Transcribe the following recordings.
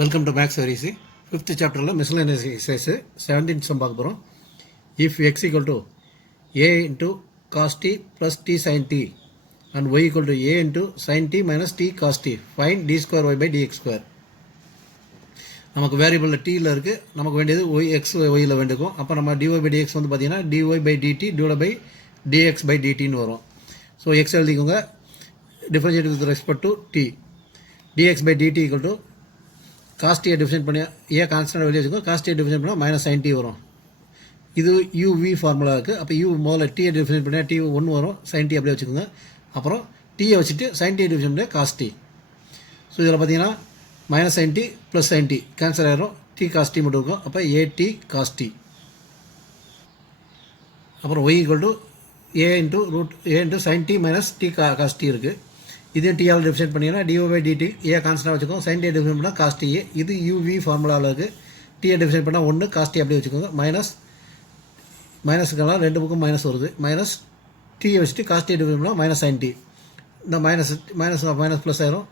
Welcome to maths very easy. 5th சாப்டரில் miscellaneous exercise 17th sum பார்க்க போகிறோம். If x equal to a into cos t plus t sine t and y equal to a into sine t minus t cos t find d square y by dx square. நமக்கு வேரியபிளில் டியில் இருக்குது, நமக்கு வேண்டியது Y X ஒய்யில் வேண்டியிருக்கும். அப்போ நம்ம dy by dx வந்து பார்த்தீங்கன்னா dy by dt divide by dx by டிடின்னு வரும். ஸோ எக்ஸ் எழுதிக்கோங்க, differentiate with respect to t. Dx by dt equal to cos டியை டிஃபரன்ஷியேட் பண்ணி ஏ கான்ஸ்டன்ட் வெளியே வச்சுக்கோ, காஸ் டியை டிஃபரன்ஷியேட் பண்ணால் மைனஸ் சைன் டி வரும். இது யூவி ஃபார்முலா இருக்குது. அப்போ யூ முதல்ல டியை டிஃபரன்ஷியேட் பண்ணால் டி 1 வரும், சைன் டி அப்படியே வச்சுக்கோங்க. அப்புறம் டியை வச்சுட்டு சைன் டியை டிஃபரன்ஷியேட் பண்ணால் காஸ் டி. ஸோ இதில் பார்த்தீங்கன்னா minus sine t plus sine t cancel ஆகிடும், டி காஸ் டி மட்டும் இருக்கும். அப்போ ஏடி காஸ் டி. அப்புறம் y equal to a into sine t minus t cos t இருக்குது. இதையும் டிஆல் டிஃபரன்ஷியேட் பண்ணிங்கன்னா டிஓ பை டிடி ஏ கான்ஸ்டன்ட் வச்சுக்கோங்க, சைன் டி டிஃபரன்ஷியேட் பண்ணால் காஸ் டி. இது யூவி ஃபார்முலாவில் இருக்குது. டிஏ டிஃபரன்ஷியேட் பண்ணால் 1, காஸ் டி அப்படியே வச்சுக்கோங்க. மைனஸுக்கெல்லாம் 2 பக்கம் மைனஸ் வருது. மைனஸ் டியை வச்சுட்டு காஸ் டி டிஃபரன்ஷியேட் பண்ணால் மைனஸ் சைன் டி. இந்த மைனஸ் ப்ளஸ் ஆயிரும்,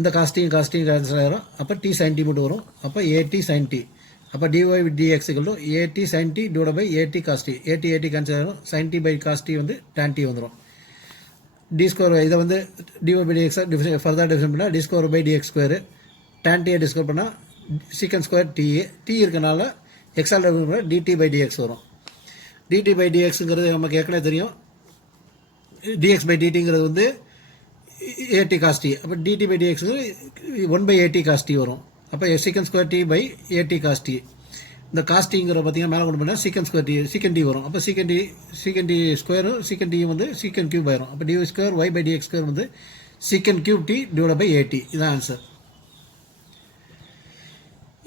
இந்த காஸ் டி கேன்சல் ஆயிரும். அப்போ டி சைன் டி மட்டும் வரும். அப்போ ஏடி சைன் டி. அப்போ dy dx equal to a t sine t divide by a t cos t. A t cancel ஆயிரும், sine t by cos t வந்து டேன் டி வந்துடும். டி ஸ்கொயர் இதை வந்து dy by dx further difference பண்ணால் t square by dx square. Tan டியை discover பண்ணால் secant square t இருக்கனால எக்ஸால் டிஃபரன்ஸ் பண்ணால் டிடி பை டிஎக்ஸ் வரும். டிடி பை டிஎக்ஸுங்கிறது நமக்கு ஏற்கனவே தெரியும். டிஎக்ஸ் பை டிடிங்கிறது வந்து ஏடி காஸ் டி. அப்போ d t by d x 1 by a t cos t வரும். அப்போ secant square t by a t cos t. இந்த காஸ்டிங்கிற பார்த்தீங்கன்னா மேலே கொண்டு போனால் சீக்கன் ஸ்கொயர் டி சீக்கன் டி வரும். அப்போ சீக்கன் டி ஸ்கொயரும் சீக்கன் டி வந்து சீக்கன் கியூப் ஆயிரும். அப்போ d square y by dx square வந்து secant cube t divide by a t. இதுதான் answer.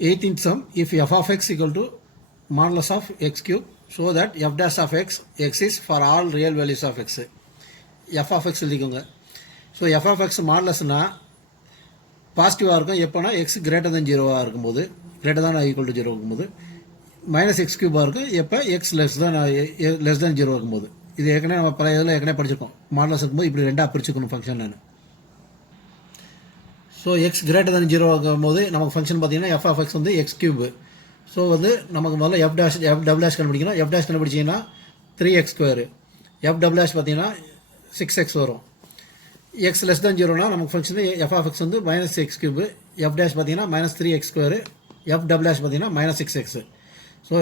18th sum, if f of x equal to modulus of x cube so that f dash of x exists for all real values of x. f of x எழுதிக்கோங்க. So f of x மாடலஸ்னா பாசிட்டிவாக இருக்கும் எப்போனா X greater than 0 இருக்கும்போது, greater than equal to 0 இருக்கும்போது. Minus X கியூபாக இருக்கும் எப்போ X less தேன் 0 இருக்கும்போது. இது ஏற்கனவே நம்ம பல இதில் ஏற்கனவே படிச்சிருக்கோம். மாடலஸ் இருக்கும்போது இப்படி ரெண்டாக பிரிச்சுக்கணும் ஃபங்க்ஷன். நான் ஸோ எக்ஸ் கிரேட்டர் தென் 0 ஆகும்போது நமக்கு ஃபங்க்ஷன் பார்த்தீங்கன்னா எஃப் ஆஃப் எக்ஸ் வந்து எக்ஸ் கியூபு. ஸோ வந்து நமக்கு முதல்ல எஃப் டபுள் டேஷ் கண்டுபிடிக்கணும். எஃப் டேஷ் கண்டுபிடிச்சிங்கன்னா 3x square. F double dash பார்த்தீங்கன்னா 6x வரும். எக்ஸ் லெஸ் தேன் 0னா நமக்கு ஃபங்க்ஷன் எஃப் ஆஃப் எக்ஸ் வந்து minus x cube. F dash பார்த்தீங்கன்னா minus 3x square. F double dash பார்த்தீங்கன்னா minus 6x. So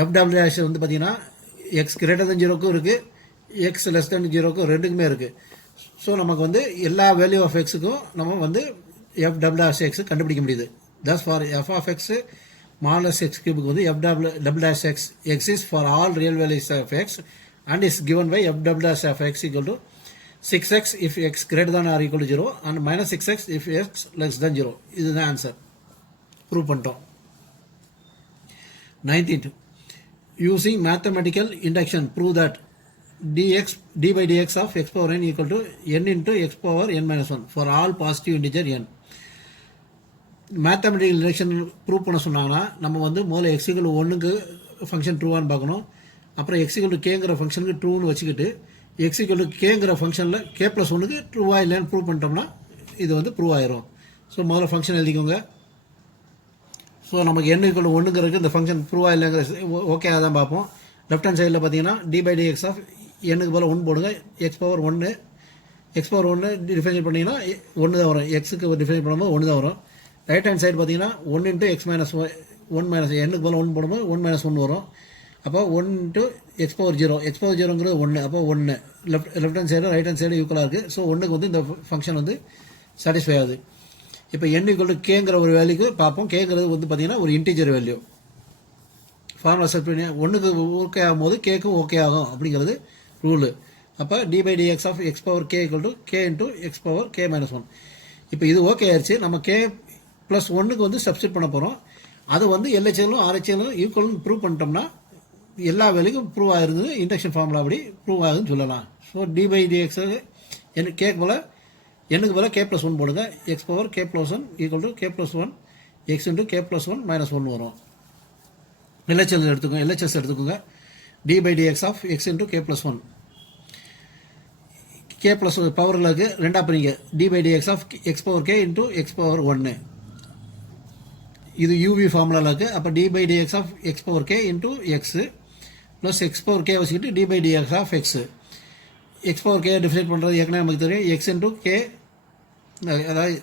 f double dash வந்து பார்த்தீங்கன்னா எக்ஸ் கிரேட்டர் தென் 0க்கும் இருக்குது, எக்ஸ் லெஸ் தென் 0க்கும் ரெண்டுக்குமே இருக்குது. ஸோ நமக்கு வந்து எல்லா வேல்யூ ஆஃப் எக்ஸுக்கும் நம்ம வந்து எஃப் டபுள் டேஷ் எக்ஸ் கண்டுபிடிக்க முடியுது. Thus for f of x modulus x கியூபுக்கு வந்து f double dash x exists for all real values of x and is given by f double dash of x equal to 6x if x greater than or equal to 0 and minus 6x if x less than 0. இதுதான் answer. Prove பண்ணிட்டோம். 19th, using mathematical induction prove that d by dx of x power n equal to n into x power n minus 1 for all positive integer n. Mathematical induction prove பண்ண சொன்னாங்கன்னா நம்ம வந்து முதல்ல x equal to 1க்கு function ட்ரூவான்னு பார்க்கணும். அப்புறம் x equal to kங்கிற ஃபங்க்ஷனுக்கு ட்ரூன்னு வச்சுக்கிட்டு எக்ஸ் ஈக்குவல் டு கேங்கிற ஃபங்க்ஷனில் கே ப்ளஸ் 1க்கு ட்ரூவா இல்லைன்னு ப்ரூவ் பண்ணிட்டோம்னா இது வந்து ப்ரூவ் ஆயிரும். ஸோ முதல்ல ஃபங்க்ஷன் எழுதிக்கோங்க. ஸோ நமக்கு n ஈக்குவல் டு 1ங்கிறதுக்கு இந்த ஃபங்க்ஷன் ப்ரூவா இல்லைங்கிற ஓகே தான் பார்ப்போம். லெஃப்ட் ஹேண்ட் சைடில் பார்த்தீங்கன்னா டி பை டிஎக்ஸ் ஆஃப் என்னுக்கு போல் 1 போடுங்க. எக்ஸ் பவர் 1 டிஃபைன் பண்ணிங்கன்னா 1 தான் வரும். எக்ஸுக்கு டிஃபைன் பண்ணும்போது 1 தான் வரும். ரைட் ஹேண்ட் சைடு பார்த்தீங்கன்னா 1 இன்ட்டு எக்ஸ் மைனஸ் 1 மைனஸ் என்னுக்கு போல் 1 போடும்போது 1 மைனஸ் 1 வரும். அப்போ 1 into x power 0, x power 0ங்கிறது 1. அப்போ 1 left hand side right hand side ஈக்குவலாக இருக்குது. ஸோ 1க்கு வந்து இந்த ஃபங்க்ஷன் வந்து சாட்டிஸ்ஃபை ஆகுது. இப்போ n ஈக்குவல் டு கேங்கிற ஒரு வேல்யூக்கு பார்ப்போம். கேங்கிறது வந்து பார்த்தீங்கன்னா ஒரு இன்டீஜர் வேல்யூ. ஃபார்முலா செட் பண்ணி 1க்கு ஓகே ஆகும்போது கேக்கும் ஓகே ஆகும் அப்படிங்கிறது ரூலு. அப்போ d by dx of x power k equal to k into x power k minus 1. இப்போ இது ஓகே ஆயிடுச்சு. நம்ம கே ப்ளஸ் 1க்கு வந்து சப்ஸ்டிட் பண்ண போகிறோம். அது வந்து எல்ஹெச்எலும் ஆர்ஹெச்எலும் ஈக்குவல்னு ப்ரூவ் பண்ணிட்டோம்னா எல்லா வேலைக்கும் ப்ரூவ் ஆகிருந்தது. இண்டக்ஷன் ஃபார்முலா அப்படி ப்ரூவ் ஆகுதுன்னு சொல்லலாம். ஸோ டி பை டிஎக்ஸ் கேக்கு போல் என்னுக்கு போல் கே ப்ளஸ் 1 போடுங்க. X power k plus 1 equal to k plus 1 x into k plus 1 minus 1 வரும். எல்ஹெச்எஸ் எடுத்துக்கோங்க. D by dx of x into k plus 1 k plus பவரில் இருக்குது, ரெண்டாக பிரிங்க. D by dx of x power k into x power 1 இது UV ஃபார்முலாவில் இருக்குது. அப்போ d by dx of x power k into x plus x power k வச்சுக்கிட்டு d by dx of x. X power k define பண்ணுறது ஏற்கனவே நமக்கு தெரியும். X into K, அதாவது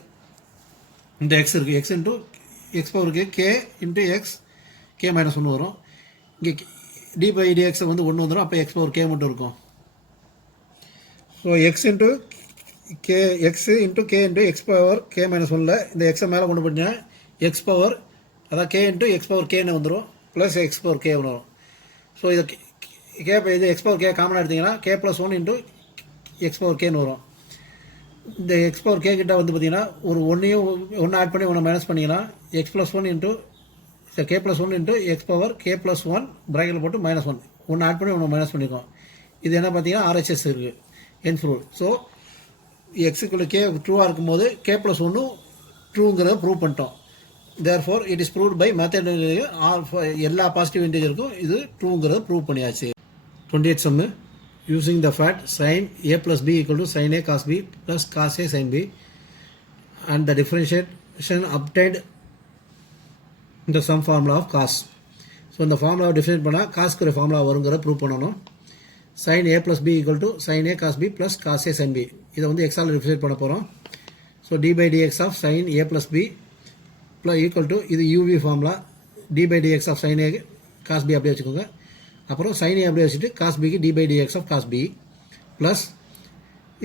இந்த எக்ஸ் இருக்குது, X into x power k into X K minus 1 வரும். இங்கே டி பை டிஎக்ஸ் வந்து 1 வந்துடும். அப்போ எக்ஸ் பவர் கே மட்டும் இருக்கும். So x into k, x into k into x power k minus 1ல் இந்த எக்ஸை மேலே கொண்டு போட்டிங்கன்னா எக்ஸ் பவர், அதான் கே இன்ட்டு எக்ஸ் பவர் கேன்னு வந்துடும், ப்ளஸ் எக்ஸ் பவர் கே வரும். ஸோ இதை கே இது எக்ஸ் பவர் கே காமனாக எடுத்திங்கன்னா k plus 1 into x power கேன்னு வரும். இந்த எக்ஸ் பவர் கே கிட்ட வந்து பார்த்தீங்கன்னா ஒரு ஒன்று ஆட் பண்ணி 1 மைனஸ் பண்ணிங்கன்னா X plus 1 into k plus 1 into x power k plus 1 ப்ராக்கெட்டில் போட்டு மைனஸ் 1 ஒன்று ஆட் பண்ணி 1 மைனஸ் பண்ணியிருக்கோம். இது என்ன பார்த்தீங்கன்னா ஆர்ஹெச்எஸ் இருக்குது, என் ப்ரூவ். ஸோ எக்ஸுக்குள்ள கே ட்ரூவாக இருக்கும்போது கே ப்ளஸ் 1 ட்ரூங்கிறத ப்ரூவ் பண்ணிட்டோம். Therefore it is proved by method. எல்லா பாசிட்டிவ் இன்டீஜருக்கும் இது ட்ரூங்கிறத ப்ரூவ் பண்ணியாச்சு. 28 sum using the fact sine A plus B equal to sine A cos B plus cos A sine B and the differentiation obtained இந்த sum formula of cos. So இந்த ஃபார்முலாவை define பண்ணால் காஸ்க்கு ஒரு ஃபார்முலா வருங்கிறத prove பண்ணணும். Sign A plus B equal to sine A cos B plus cos A sine B. இதை வந்து எக்ஸால் டிஃபைன் பண்ண போகிறோம். So d by dx of sine A plus B plus equal to இது UV formula d by dx of sine A cos B அப்படியே வச்சுக்கோங்க. அப்புறம் sine A அப்படியே வச்சுட்டு காஸ் பிக்கு d by dx of cos B plus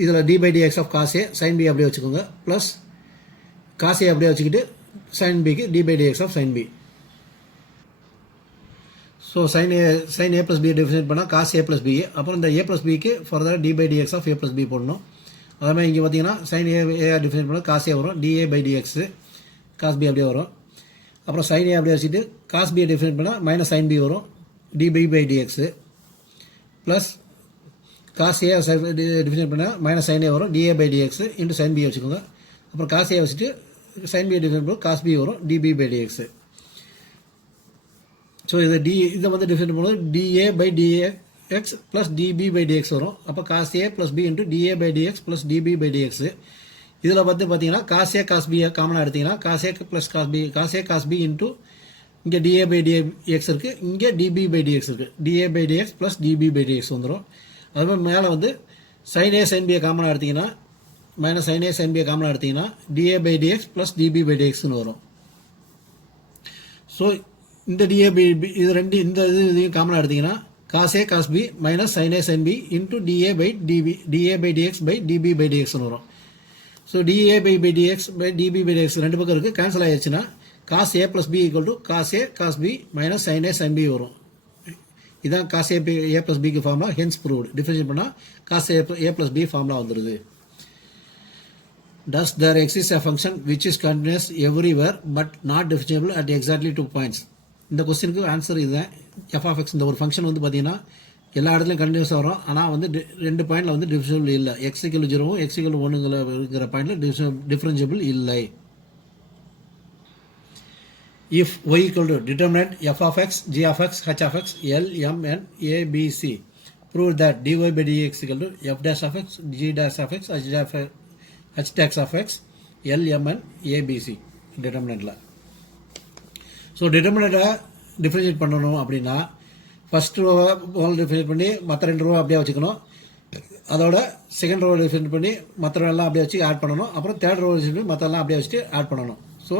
இதில் d by dx of cos A sine B அப்படியே வச்சுக்கோங்க ப்ளஸ் காஸ் ஏ அப்படியே வச்சுக்கிட்டு sin b க்கு d by dx of sin b. So sin a plus b define பண்ணால் cos a plus b. அப்புறம் இந்த a plus b க்கு further d by dx of a plus b போடணும். அதே மாதிரி இங்கே பார்த்தீங்கன்னா sin a டிஃபைன் பண்ணால் cos a வரும், da by dx cos b அப்படியே வரும். அப்புறம் sin a அப்படியே வச்சுட்டு cos b டிஃபைன் பண்ணால் மைனஸ் sin b வரும், db by dx plus cos a define பண்ணால் மைனஸ் sin a வரும், da by dx into sin b வச்சுக்கோங்க. அப்புறம் cos a வச்சுட்டு sin b டிஃபைன் பண்ணும் cos b வரும், db by dx. ஸோ இதை வந்து டிஃபைன் பண்ணும்போது dA by dx plus db by dx வரும். அப்போ cos a plus b into dA by dx plus db by dx. இதில் வந்து பார்த்தீங்கன்னா cos a cos b காமனாக எடுத்திங்கன்னா cos a plus cos b into இங்கே dA by dx இருக்குது, இங்கே db by dx இருக்குது, dA by dx plus db by dx வந்துடும். அதுமாதிரி மேலே வந்து sin a sin b காமனாக எடுத்திங்கன்னா minus sin a sin b காமனாக எடுத்திங்கன்னா dA by dx plus db by dxன்னு வரும். ஸோ இந்த dA by இது ரெண்டு இந்த இதையும் காமனாக எடுத்திங்கன்னா cos a cos b minus sin a sin b into dA by dx by db by dxன்னு வரும். So dA by dx by db by dx ரெண்டு பக்கம் இருக்குது, கேன்சல் ஆகிடுச்சுன்னா cos a plus b equal to cos a cos b minus sin a sin b வரும். இதுதான் cos a plus பிக்கு ஃபார்முலா, hence proved. Differentiate பண்ணால் cos a plus b formula வந்துடுது. Thus there exists a function which is continuous everywhere but not differentiable at exactly 2 points. இந்த கொஸ்டினுக்கு answer இதுதான். f of x இந்த ஒரு ஃபங்க்ஷன் வந்து பார்த்தீங்கன்னா எல்லா இடத்துலையும் கண்டினியூஸாக வரும், ஆனால் வந்து 2 பாயிண்டில் வந்து டிஃபரன்ஷியபிள் இல்லை. x = 0வும் x = 1ங்கிற பாயிண்டில் டிஃபரன்ஷியபிள் இல்லை. If y = determinant f of x, g of x, h of x, L, M, N, A, B, C, prove that dy by dx = f dash of x, g dash of x, h dash of x, L, M, N, A, B, C டிட்டர்மினண்ட்டில். So டிட்டர்மினண்ட்டை differentiate பண்ணணும் அப்படின்னா first ரோவை முதல்ல differentiate பண்ணி மற்ற 2 ரோவை அப்படியே வச்சுக்கணும். அதோட செகண்ட் ரோவை டிஃபரன்ஷியேட் பண்ணி மற்ற எல்லாம் அப்படியே வச்சு ஆட் பண்ணணும். அப்புறம் தேர்ட் ரோவை டிஃபரன்ஷியேட் பண்ணி மற்றெல்லாம் அப்படியே வச்சுட்டு ஆட் பண்ணணும். So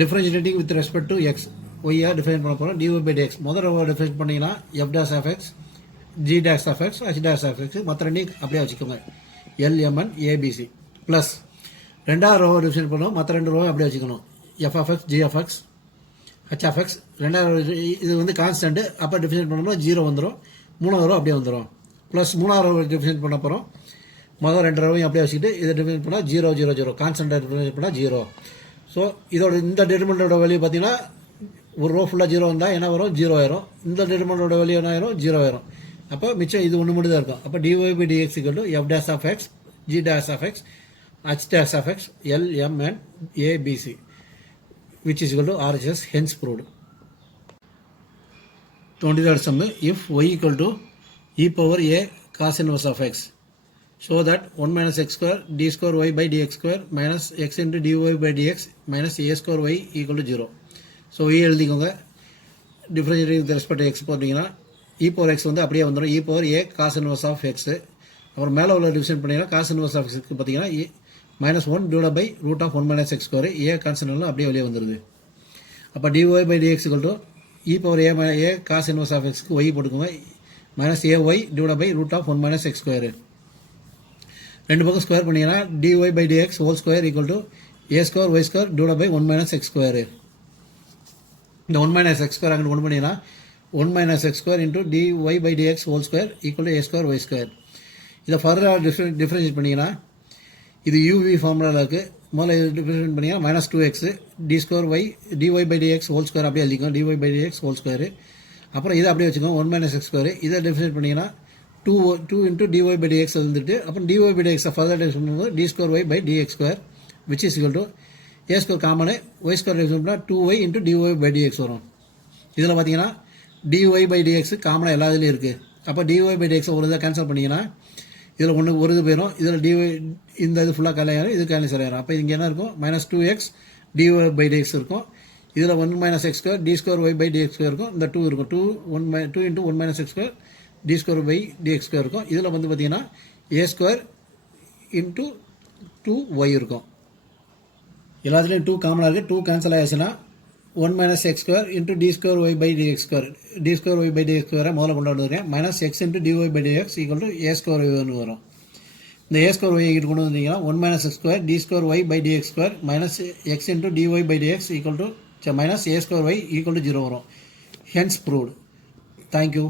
differentiating with respect to x ஒய்யாக டிஃபைன் பண்ண போகிறோம். dy by dx முதல் ரோவை டிஃபைன் பண்ணிங்கன்னா f dash of x, g dash of x, h dash of x மற்ற ரெண்டையும் அப்படியே வச்சுக்கோங்க, L, M, N, A, B, C plus ரெண்டாவது ரோவை டிஃபைன் பண்ணணும், மற்ற 2 ரோவை அப்படியே வச்சுக்கணும், f of x, g of x, h of x. ரெண்டாவது இது வந்து கான்ஸ்டன்ட்டு, அப்போ டிஃபைன் பண்ணோம்னா 0 வந்துடும், மூணாவது ரோ அப்படியே வந்துடும். ப்ளஸ் மூணாவது ரோ டிஃபைன் பண்ண போகிறோம், முதல் 2 ரோவையும் அப்படியே வச்சுக்கிட்டு இதை டிஃபைன் பண்ணால் 0 0 0 கான்ஸ்டன்ட்டை டிஃபைன் பண்ணால் 0. ஸோ இதோட இந்த டிட்டர்மினண்டோட வேல்யூ பார்த்தீங்கன்னா ஒரு ரோ ஃபுல்லாக 0 வந்தால் என்ன வரும், 0 ஆயிரும். இந்த டிட்டர்மினண்டோட வேல்யூ என்ன ஆயிரும், 0 ஆயிரும். அப்போ மிச்சம் இது ஒன்று மட்டும் தான் இருக்கும். அப்போ dy by dx = f dash of x, g dash of x, h dash of x, L, M, N, A, B, C which is equal to RHS, hence proved. 23rd sum, if y = e power a cos inverse of x, show that 1 minus x square d square y by dx square minus x into dy by dx minus a square y equal to 0. So எழுதிக்கோங்க. Differentiating with respect x போட்டிங்கன்னா e power x வந்து அப்படியே வந்துடும். E power a cos inverse of x. அப்புறம் மேலே உள்ள division பண்ணிங்கன்னா cos inverse of எக்ஸுக்கு பார்த்தீங்கன்னா -1 divide by root of 1 - x². A constant அப்படியே வெளியே வந்துடுது. அப்போ dy by dx e power a cos inverse of எக்ஸ்க்கு ஒய் போட்டுக்கோங்க. -ay divide by root of 1 - x². ரெண்டு பக்கம் ஸ்கொயர் பண்ணிங்கன்னா dy by dx whole square equal to a² y² divide by 1 - x². இந்த 1 - x² அங்கே கொண்டு பண்ணிங்கன்னா 1 - x² into dy by dx whole square equal to a² y². இதை ஃபர்தராக differentiate பண்ணிங்கன்னா இது uv ஃபார்முலாவில் இருக்குது. முதல்ல டிஃப்ரென்ஷியேட் பண்ணிங்கன்னா -2x d² dy by dx whole square அப்படியே எழுதிக்கோங்க. dy by dx whole square. அப்புறம் இதை அப்படியே வச்சுக்கோங்க 1 - x². இதை டிஃப்ரென்ஷியேட் பண்ணிங்கன்னா 2 இன்ட்டு dy பை dx வந்துட்டு அப்புறம் dy by dx further differentiate பண்ணும்போது d² by dx² which is equal to a² common y² differentiate பண்ணால் 2y into dy by dx வரும். இதில் பார்த்தீங்கன்னா dy பை dx காமனாக எல்லா இதுலேயும் இருக்குது. அப்போ dy பை dx ஒரு இதை கேன்சல் பண்ணிங்கன்னா இதில் ஒரு இது போயிடும். இதில் dy இந்த இது ஃபுல்லாக கேன்சல் இது கேன்சல் ஆயிடும். அப்போ இங்கே என்ன இருக்கும் -2x dy பை dx இருக்கும். இதில் 1 - x² d² பை dx² இருக்கும். இந்த 2 இருக்கும். 2 into 1 - x² d² by dx² இருக்கும். இதில் வந்து பார்த்தீங்கன்னா a² இன்ட்டு 2y இருக்கும். எல்லாத்துலேயும் 2 காமனாக இருக்குது. 2 கேன்சல் ஆகிடுச்சுன்னா 1 - x² into d² by dx². d² by dx² முதல்ல கொண்டு வந்துருக்கேன். -x into dy by dx equal to a² வரும். இந்த a² கிட்ட கொண்டு வந்தீங்கன்னா 1 - x² d² by dx² -x into dy by dx equal to -a² equal to 0 வரும். Hence proved. Thank you.